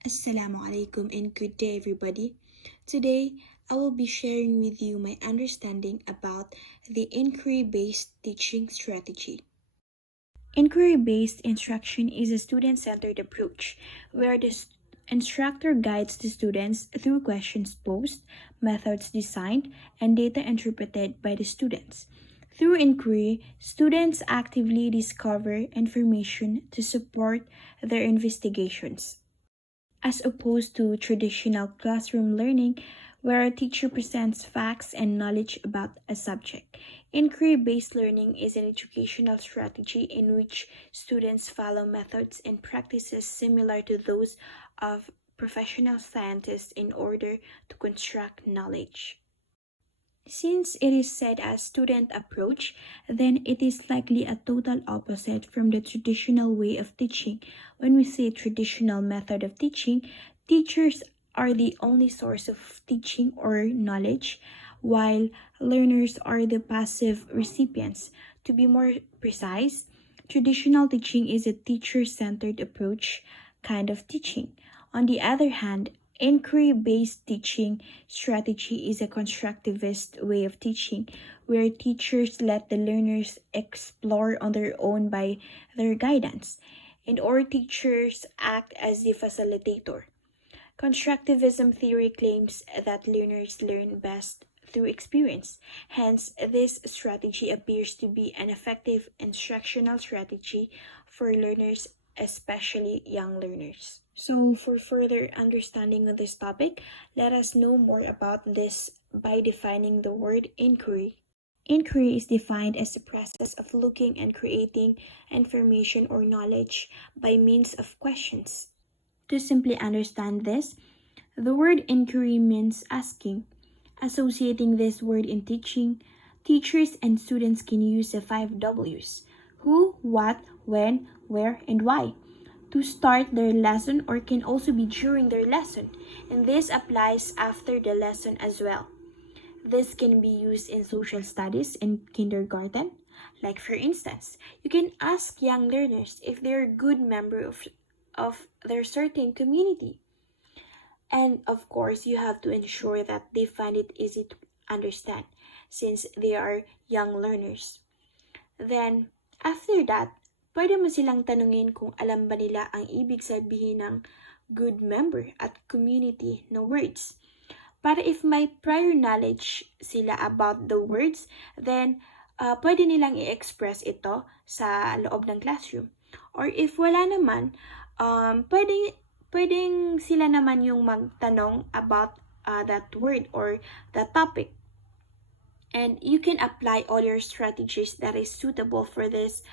Assalamu alaikum and good day everybody. Today I will be sharing with you my understanding about the inquiry-based teaching strategy. Inquiry-based instruction is a student-centered approach where the instructor guides the students through questions posed, methods designed, and data interpreted by the students. Through inquiry, students actively discover information to support their investigations, as opposed to traditional classroom learning where a teacher presents facts and knowledge about a subject. Inquiry-based learning is an educational strategy in which students follow methods and practices similar to those of professional scientists in order to construct knowledge. Since it is said as student approach, then it is likely a total opposite from the traditional way of teaching. When we say traditional method of teaching, teachers are the only source of teaching or knowledge, while learners are the passive recipients. To be more precise, traditional teaching is a teacher-centered approach kind of teaching. On the other hand, inquiry-based teaching strategy is a constructivist way of teaching where teachers let the learners explore on their own by their guidance, and/or teachers act as the facilitator. Constructivism theory claims that learners learn best through experience. Hence, this strategy appears to be an effective instructional strategy for learners, especially young learners. So, for further understanding of this topic, let us know more about this by defining the word inquiry. Inquiry is defined as the process of looking and creating information or knowledge by means of questions. To simply understand this, the word inquiry means asking. Associating this word in teaching, teachers and students can use the 5 W's: who, what, when, where, and why to start their lesson, or can also be during their lesson, and this applies after the lesson as well. This can be used in social studies in kindergarten. Like for instance, you can ask young learners if they're a good member of their certain community. And of course, you have to ensure that they find it easy to understand since they are young learners. Then, after that, pwede mo silang tanungin kung alam ba nila ang ibig sabihin ng good member at community na words. Para if may prior knowledge sila about the words, then pwede nilang i-express ito sa loob ng classroom. Or if wala naman, pwedeng sila naman yung magtanong about that word or that topic. And you can apply all your strategies that is suitable for this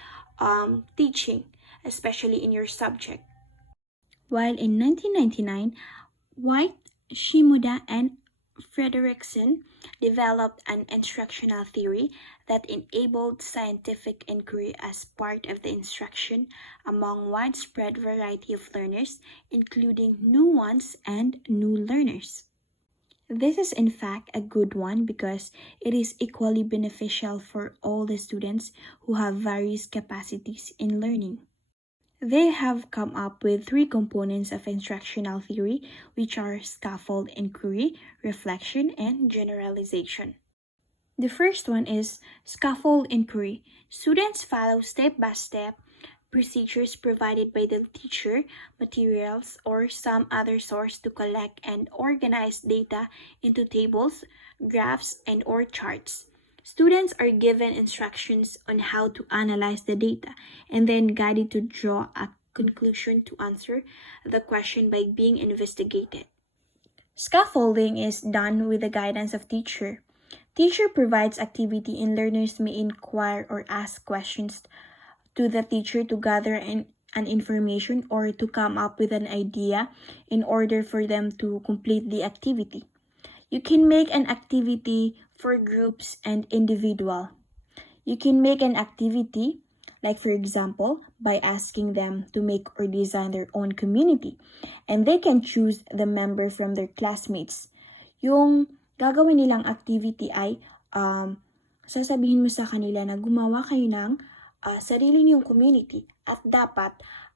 teaching, especially in your subject. While in 1999, White, Shimoda, and Frederickson developed an instructional theory that enabled scientific inquiry as part of the instruction among widespread variety of learners, including new ones and new learners. This is in fact a good one because it is equally beneficial for all the students who have various capacities in learning. They have come up with 3 components of instructional theory, which are scaffold inquiry, reflection, and generalization. The first one is scaffold inquiry. Students follow step-by-step procedures provided by the teacher, materials, or some other source to collect and organize data into tables, graphs, and/or charts. Students are given instructions on how to analyze the data and then guided to draw a conclusion to answer the question by being investigated. Scaffolding is done with the guidance of teacher. Teacher provides activity and learners may inquire or ask questions to the teacher to gather an information or to come up with an idea in order for them to complete the activity. You can make an activity for groups and individual. You can make an activity, like for example, by asking them to make or design their own community. And they can choose the member from their classmates. Yung gagawin nilang activity ay sasabihin mo sa kanila na gumawa kayo ng sarili niyong community at dapat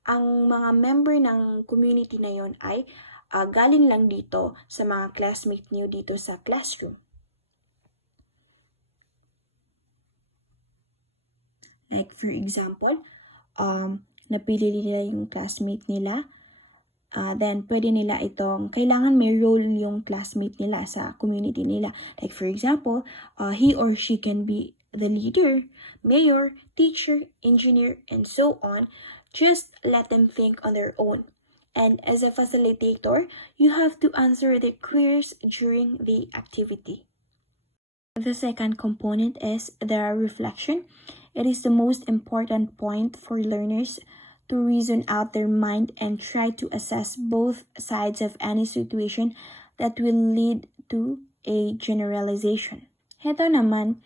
ang mga member ng community na yon ay galing lang dito sa mga classmate niyo dito sa classroom. Like for example, napili nila yung classmate nila, then pwede nila kailangan may role yung classmate nila sa community nila. Like for example, he or she can be the leader, mayor, teacher, engineer, and so on. Just let them think on their own. And as a facilitator, you have to answer the queries during the activity. The second component is the reflection. It is the most important point for learners to reason out their mind and try to assess both sides of any situation that will lead to a generalization. Heto naman,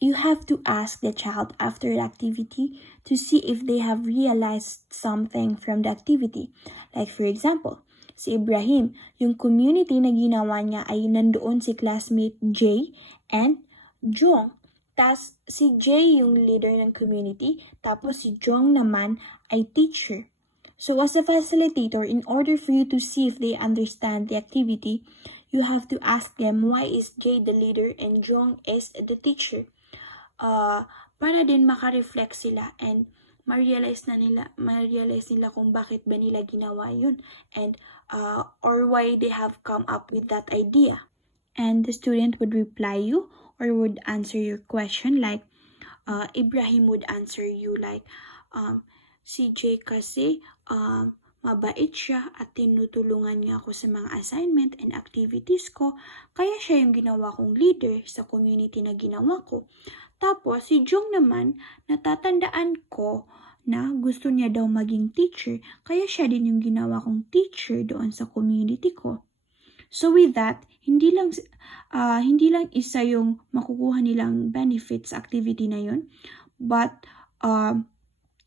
you have to ask the child after the activity to see if they have realized something from the activity. Like for example, si Ibrahim, yung community na ginawa niya ay nandoon si classmate J and Jong. Tas si J yung leader ng community, tapos si Jong naman ay teacher. So as a facilitator, in order for you to see if they understand the activity, you have to ask them why is J the leader and Jong is the teacher. Para din makareflect sila and ma-realize nila kung bakit ba nila ginawa yun and or why they have come up with that idea. And the student would reply you or would answer your question like Ibrahim would answer you like si Jay kasi mabait siya at tinutulungan niya ako sa mga assignment and activities ko, kaya siya yung ginawa kong leader sa community na ginawa ko. Tapos si Jong naman, natatandaan ko na gusto niya daw maging teacher, kaya siya din yung ginawa kong teacher doon sa community ko. So with that, hindi lang isa yung makukuha nilang benefits sa activity na yun, but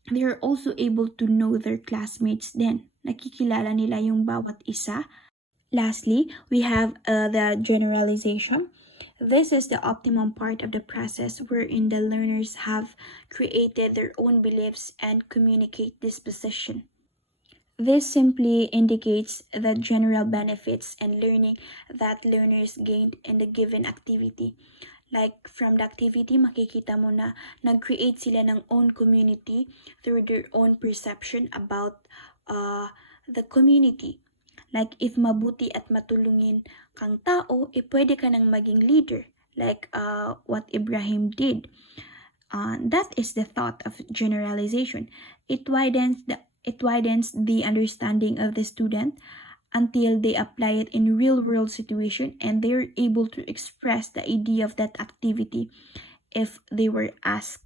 they're also able to know their classmates din. Nakikilala nila yung bawat isa. Lastly, we have the generalization. This is the optimum part of the process wherein the learners have created their own beliefs and communicate disposition. This simply indicates the general benefits and learning that learners gained in the given activity. Like from the activity, makikita mo na nag-create sila ng own community through their own perception about the community. Like if mabuti at matulungin kang tao, pwede ka nang maging leader. Like what Ibrahim did. That is the thought of generalization. It widens the understanding of the student until they apply it in real-world situation and they're able to express the idea of that activity if they were asked